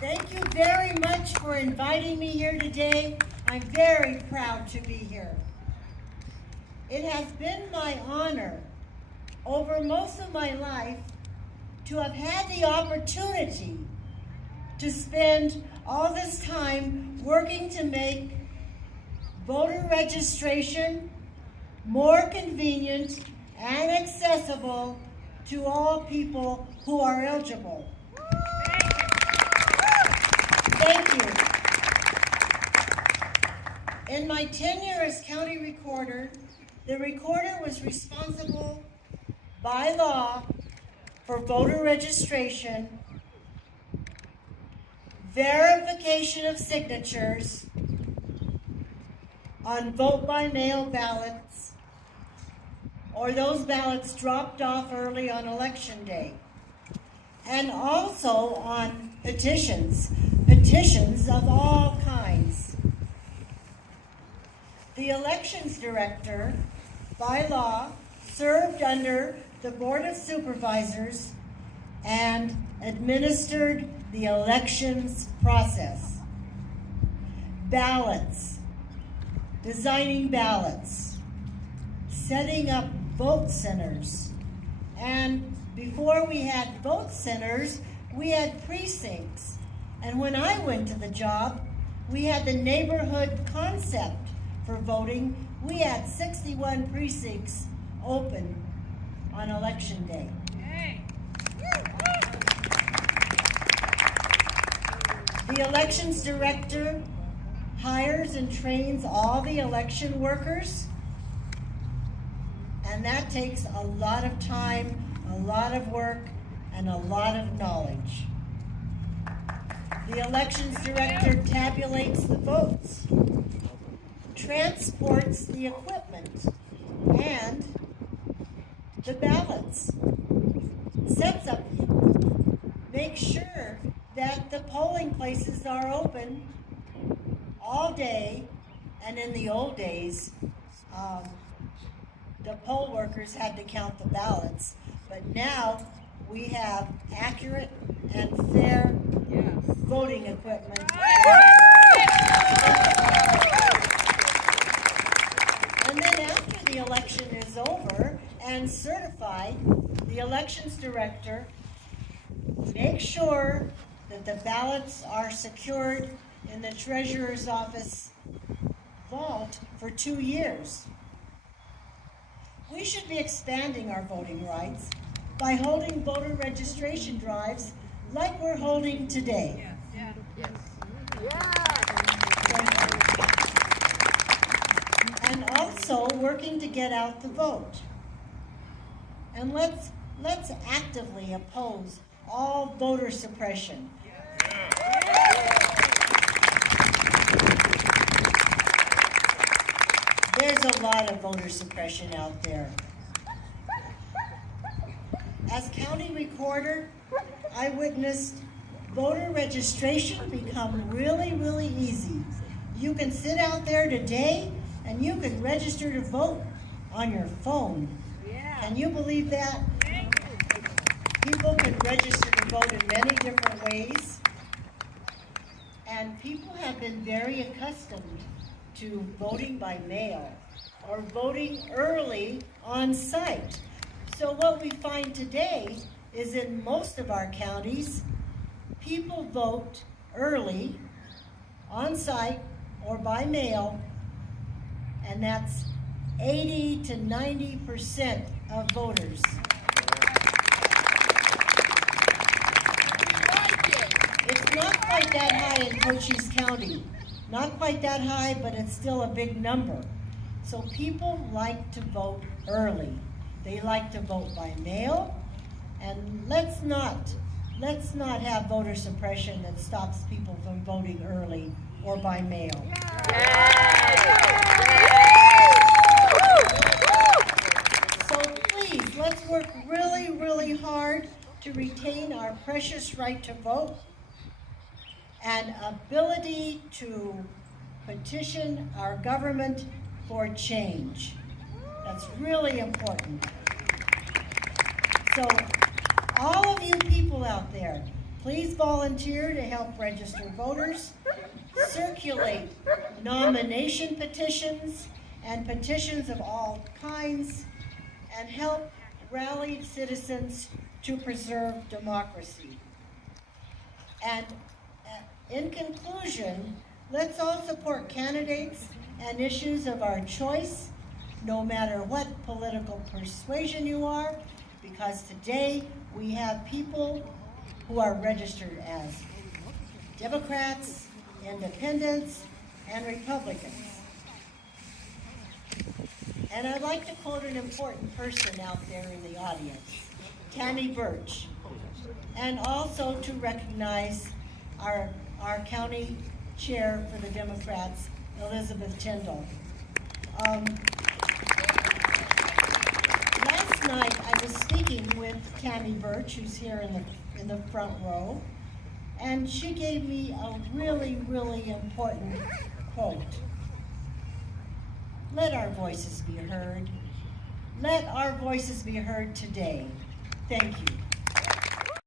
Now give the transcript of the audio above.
Thank you very much for inviting me here today. I'm very proud to be here. It has been my honor over most of my life to have had the opportunity to spend all this time working to make voter registration more convenient and accessible to all people who are eligible. Thank you. In my tenure as county recorder, the recorder was responsible by law for voter registration, verification of signatures on vote-by-mail ballots, or those ballots dropped off early on election day, and also on petitions of all kinds. The elections director, by law, served under the Board of Supervisors and administered the elections process. Ballots, designing ballots, setting up vote centers, and before we had vote centers, we had precincts. And when I went to the job, we had the neighborhood concept for voting. We had 61 precincts open on election day. The elections director hires and trains all the election workers, and that takes a lot of time, a lot of work, and a lot of knowledge. The elections director tabulates the votes, transports the equipment and the ballots, sets up, makes sure that the polling places are open all day. And in the old days, the poll workers had to count the ballots, but now we have accurate and fair voting equipment. And then after the election is over and certified, the elections director makes sure that the ballots are secured in the treasurer's office vault for 2 years. We should be expanding our voting rights by holding voter registration drives like we're holding today. And also working to get out the vote. And let's actively oppose all voter suppression. There's a lot of voter suppression out there. As county recorder, I witnessed voter registration become really, really easy. You can sit out there today and you can register to vote on your phone. Can you believe that? People can register to vote in many different ways. And people have been very accustomed to voting by mail or voting early on site. So what we find today is in most of our counties, people vote early, on site, or by mail, and that's 80 to 90% of voters. It's not quite that high in Cochise County. Not quite that high, but it's still a big number. So people like to vote early. They like to vote by mail, and let's not have voter suppression that stops people from voting early or by mail. So please, let's work really, really hard to retain our precious right to vote and ability to petition our government for change. That's really important. So all of you people out there, Please volunteer to help register voters, circulate nomination petitions and petitions of all kinds, and help rally citizens to preserve democracy. And in conclusion, let's all support candidates and issues of our choice, no matter what political persuasion you are, because today we have people who are registered as Democrats, Independents, and Republicans. And I'd like to quote an important person out there in the audience, Tammy Birch, and also to recognize our county chair for the Democrats, Elizabeth Tyndall. Last night I was speaking with Tammy Birch, who's here in the front row, and she gave me a really, really important quote. Let our voices be heard. Let our voices be heard today. Thank you.